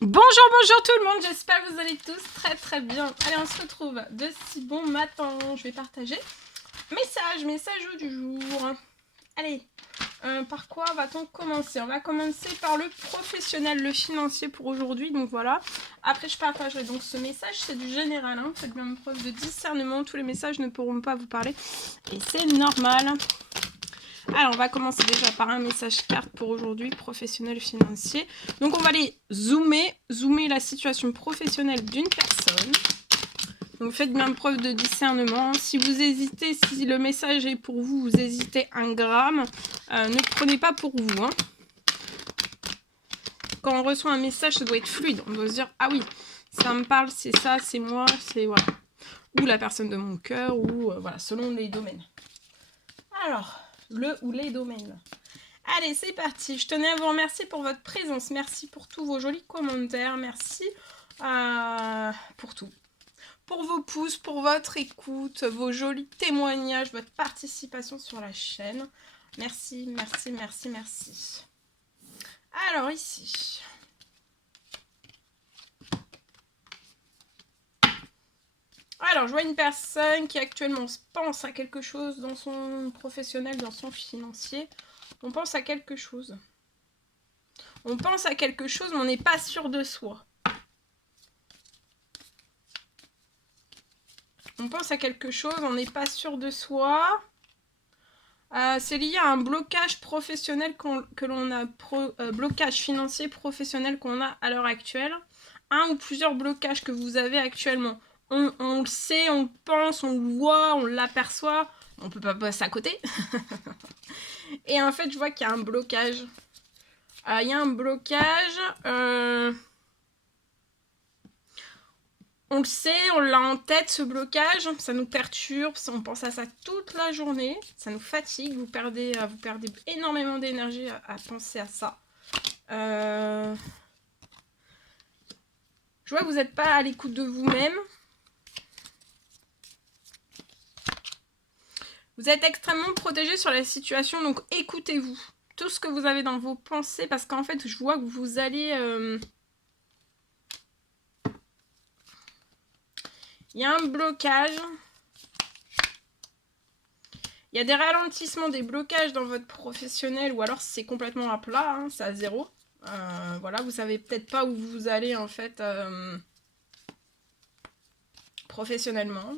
Bonjour tout le monde, j'espère que vous allez tous très bien. Allez, on se retrouve de si bon matin. Je vais partager message du jour. Allez, par quoi va-t-on commencer? On va commencer par le professionnel, le financier pour aujourd'hui, donc voilà. Après, je partagerai donc ce message, c'est du général, hein. Faites bien preuve de discernement, tous les messages ne pourront pas vous parler, et c'est normal. Alors, on va commencer déjà par un message carte pour aujourd'hui, professionnel financier. Donc, on va aller zoomer la situation professionnelle d'une personne. Donc, faites bien preuve de discernement. Si vous hésitez, si le message est pour vous, vous hésitez un gramme, ne prenez pas pour vous, hein. Quand on reçoit un message, ça doit être fluide. On doit se dire, ah oui, ça me parle, c'est ça, c'est moi, c'est voilà. Ou la personne de mon cœur, ou voilà, selon les domaines. Alors, le ou les domaines. Allez, c'est parti. Je tenais à vous remercier pour votre présence. Merci pour tous vos jolis commentaires. Merci pour tout. Pour vos pouces, pour votre écoute, vos jolis témoignages, votre participation sur la chaîne. Merci. Alors, ici. Alors, je vois une personne qui actuellement pense à quelque chose dans son professionnel, dans son financier. On pense à quelque chose. On pense à quelque chose, mais on n'est pas sûr de soi. On pense à quelque chose, on n'est pas sûr de soi. C'est lié à un blocage professionnel que l'on a, blocage financier professionnel qu'on a à l'heure actuelle. Un ou plusieurs blocages que vous avez actuellement. On le sait, on le pense, on le voit, on l'aperçoit. On peut pas passer à côté. Et en fait, je vois qu'il y a un blocage. Il y a un blocage. On le sait, on l'a en tête, ce blocage, ça nous perturbe, on pense à ça toute la journée, ça nous fatigue, vous perdez énormément d'énergie à penser à ça. Je vois que vous n'êtes pas à l'écoute de vous-même. Vous êtes extrêmement protégé sur la situation, donc écoutez-vous. Tout ce que vous avez dans vos pensées, parce qu'en fait, je vois que vous allez... Il y a un blocage. Il y a des ralentissements, des blocages dans votre professionnel, ou alors c'est complètement à plat, hein, c'est à zéro. Voilà, vous savez peut-être pas où vous allez en fait professionnellement.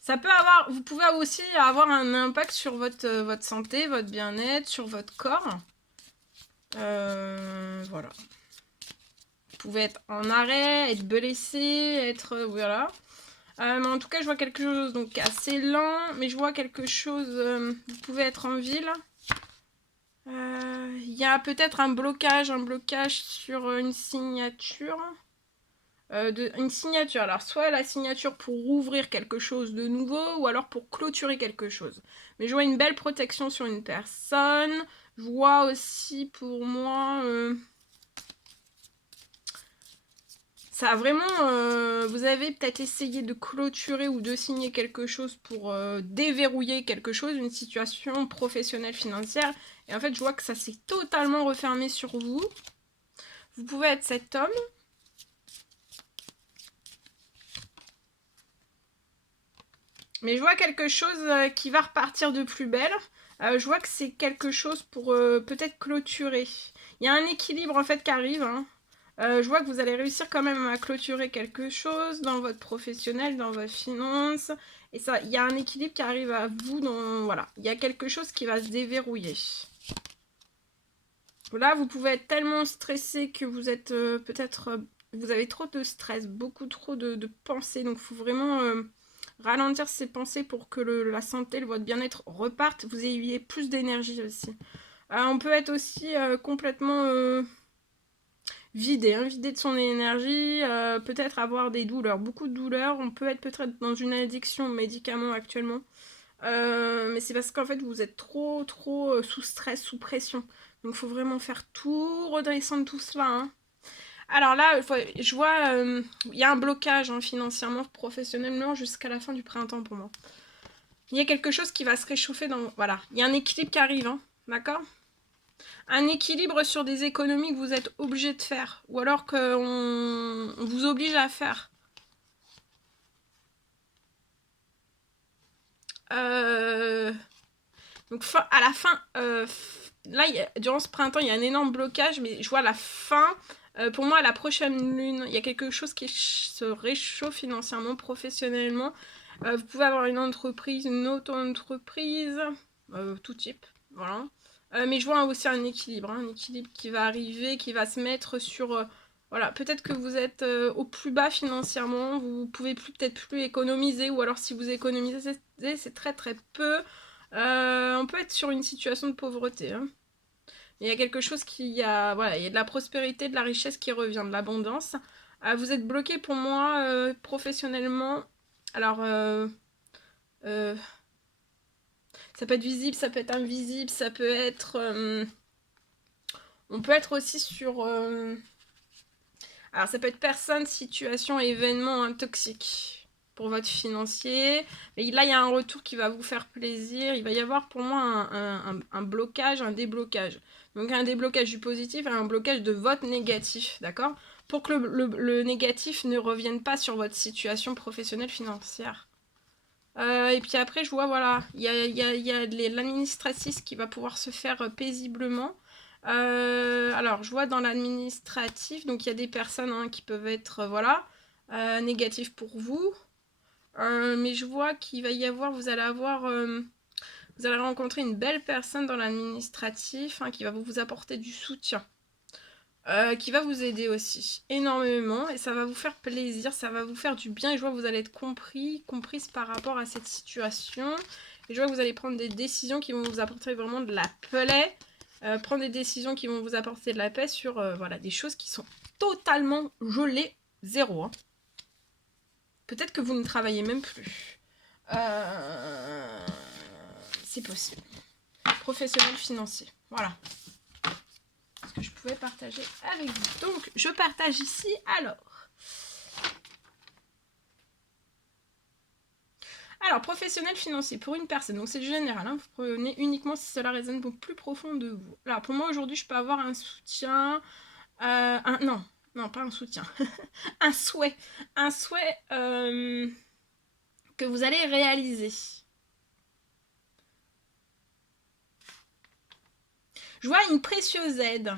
Ça peut avoir, vous pouvez aussi avoir un impact sur votre santé, votre bien-être, sur votre corps. Voilà. Vous pouvez être en arrêt, être blessé, être... voilà. Mais en tout cas, je vois quelque chose donc assez lent, mais je vois quelque chose... vous pouvez être en ville. Il y a peut-être un blocage sur une signature. Une signature. Alors, soit la signature pour ouvrir quelque chose de nouveau, ou alors pour clôturer quelque chose. Mais je vois une belle protection sur une personne. Je vois aussi pour moi... ça a vraiment... vous avez peut-être essayé de clôturer ou de signer quelque chose pour déverrouiller quelque chose, une situation professionnelle financière. Et en fait, je vois que ça s'est totalement refermé sur vous. Vous pouvez être cet homme. Mais je vois quelque chose qui va repartir de plus belle. Je vois que c'est quelque chose pour peut-être clôturer. Il y a un équilibre en fait qui arrive, hein. Je vois que vous allez réussir quand même à clôturer quelque chose dans votre professionnel, dans votre finance. Et ça, il y a un équilibre qui arrive à vous. Voilà, il y a quelque chose qui va se déverrouiller. Là, vous pouvez être tellement stressé que vous êtes peut-être... vous avez trop de stress, beaucoup trop de pensées. Donc, il faut vraiment ralentir ces pensées pour que la santé, votre bien-être repartent. Vous ayez plus d'énergie aussi. On peut être aussi complètement vidé, hein, vidé de son énergie, peut-être avoir des douleurs, beaucoup de douleurs. On peut être peut-être dans une addiction aux médicaments actuellement. Mais c'est parce qu'en fait vous êtes trop sous stress, sous pression. Donc il faut vraiment faire tout, redescendre tout cela, hein. Alors là, je vois, il y a un blocage hein, financièrement, professionnellement, jusqu'à la fin du printemps pour moi. Il y a quelque chose qui va se réchauffer dans... Voilà, il y a un équilibre qui arrive, hein, d'accord ? Un équilibre sur des économies que vous êtes obligé de faire. Ou alors qu'on vous oblige à faire. Donc à la fin, là, durant ce printemps, il y a un énorme blocage, mais je vois la fin. Pour moi, à la prochaine lune, il y a quelque chose qui se réchauffe financièrement, professionnellement. Vous pouvez avoir une entreprise, une auto-entreprise, tout type, voilà. Mais je vois aussi un équilibre qui va arriver, qui va se mettre sur... voilà, peut-être que vous êtes au plus bas financièrement, vous pouvez peut-être plus économiser, ou alors si vous économisez, c'est très très peu. On peut être sur une situation de pauvreté. Hein. Il y a quelque chose voilà, il y a de la prospérité, de la richesse qui revient, de l'abondance. Vous êtes bloqué pour moi professionnellement. Alors, ça peut être visible, ça peut être invisible, ça peut être... on peut être aussi sur... alors, ça peut être personne, situation, événement toxique pour votre financier. Mais là, il y a un retour qui va vous faire plaisir. Il va y avoir pour moi un blocage, un déblocage. Donc, un déblocage du positif et un blocage de votre négatif, d'accord? Pour que le négatif ne revienne pas sur votre situation professionnelle financière. Et puis après, je vois, voilà, il y a l'administratif qui va pouvoir se faire paisiblement. Alors, je vois dans l'administratif, donc il y a des personnes qui peuvent être, voilà, négatives pour vous. Mais je vois qu'il va y avoir, vous allez rencontrer une belle personne dans l'administratif qui va vous apporter du soutien. Qui va vous aider aussi énormément et ça va vous faire plaisir, ça va vous faire du bien et je vois que vous allez être comprise par rapport à cette situation et je vois que vous allez prendre des décisions qui vont vous apporter vraiment de la paix, prendre des décisions qui vont vous apporter de la paix sur voilà, des choses qui sont totalement gelées, zéro. Hein. Peut-être que vous ne travaillez même plus. C'est possible. Professionnel financier, voilà. Que je pouvais partager avec vous. Donc, je partage ici, alors. Alors, professionnel financier pour une personne, donc c'est général, vous prenez uniquement si cela résonne au plus profond de vous. Alors, pour moi, aujourd'hui, je peux avoir un soutien, non, pas un soutien, un souhait que vous allez réaliser. Je vois une précieuse aide.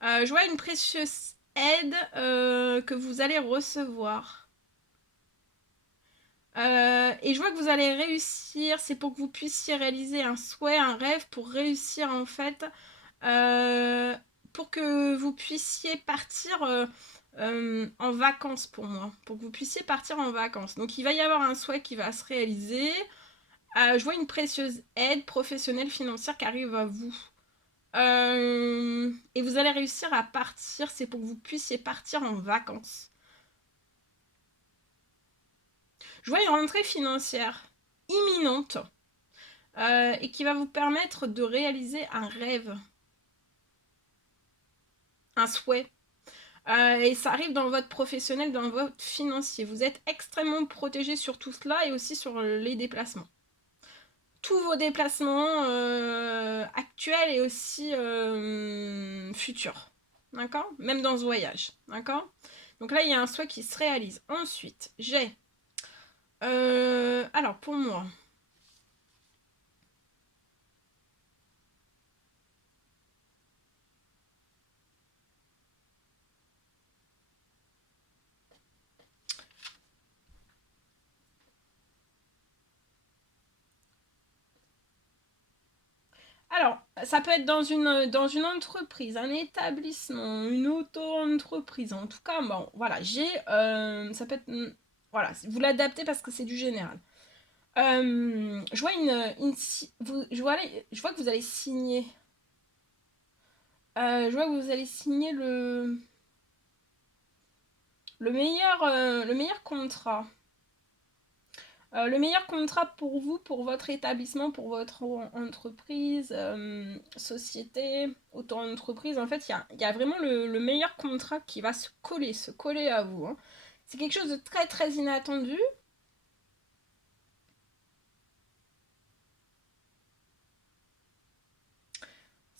Je vois une précieuse aide que vous allez recevoir. Et je vois que vous allez réussir, c'est pour que vous puissiez réaliser un souhait, un rêve, pour réussir en fait, pour que vous puissiez partir en vacances pour moi, pour que vous puissiez partir en vacances. Donc il va y avoir un souhait qui va se réaliser. Je vois une précieuse aide professionnelle financière qui arrive à vous. Et vous allez réussir à partir, c'est pour que vous puissiez partir en vacances. Je vois une rentrée financière imminente et qui va vous permettre de réaliser un rêve, un souhait. Et ça arrive dans votre professionnel, dans votre financier. Vous êtes extrêmement protégé sur tout cela et aussi sur les déplacements. Tous vos déplacements actuels et aussi futurs. D'accord? Même dans ce voyage. D'accord? Donc là, il y a un souhait qui se réalise. Ensuite, j'ai... alors, pour moi... Alors, ça peut être dans une entreprise, un établissement, une auto-entreprise. En tout cas, bon, voilà, ça peut être... voilà, vous l'adaptez parce que c'est du général. Je vois je vois que vous allez signer. Je vois que vous allez signer le meilleur contrat. Le meilleur contrat pour vous, pour votre établissement, pour votre entreprise, société, auto-entreprise, en fait, il y a vraiment le meilleur contrat qui va se coller à vous. Hein. C'est quelque chose de très très inattendu.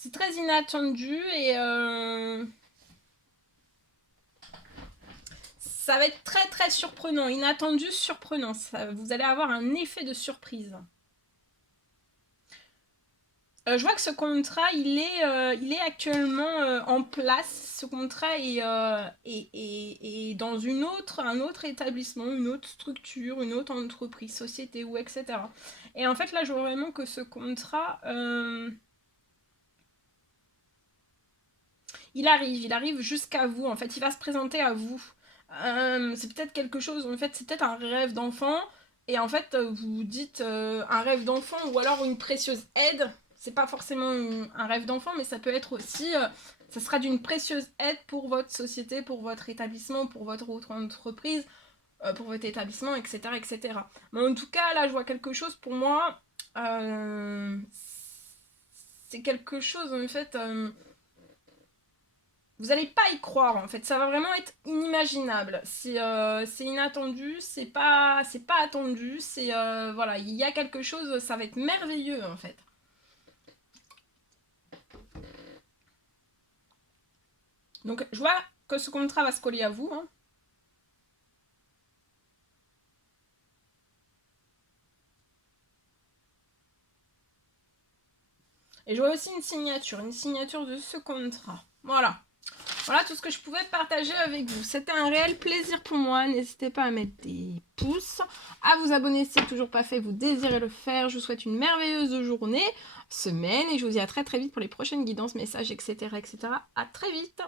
C'est très inattendu et ça va être très très surprenant, inattendu, surprenant. Vous allez avoir un effet de surprise. Je vois que ce contrat, il est actuellement en place. Ce contrat est dans un autre établissement, une autre structure, une autre entreprise, société ou etc. Et en fait, là, je vois vraiment que ce contrat, il arrive jusqu'à vous. En fait, il va se présenter à vous. C'est peut-être quelque chose, en fait, c'est peut-être un rêve d'enfant. Et en fait, vous vous dites un rêve d'enfant ou alors une précieuse aide. C'est pas forcément un rêve d'enfant, mais ça peut être aussi, ça sera d'une précieuse aide pour votre société, pour votre établissement, pour votre autre entreprise, pour votre établissement, etc., etc. Mais en tout cas, là, je vois quelque chose pour moi. C'est quelque chose, en fait. Vous n'allez pas y croire en fait, ça va vraiment être inimaginable. C'est inattendu, c'est pas attendu, voilà, il y a quelque chose, ça va être merveilleux en fait. Donc je vois que ce contrat va se coller à vous. Hein. Et je vois aussi une signature de ce contrat. Voilà. Voilà tout ce que je pouvais partager avec vous. C'était un réel plaisir pour moi. N'hésitez pas à mettre des pouces, à vous abonner si ce n'est toujours pas fait, vous désirez le faire. Je vous souhaite une merveilleuse journée, semaine, et je vous dis à très très vite pour les prochaines guidances, messages, etc. etc. À très vite.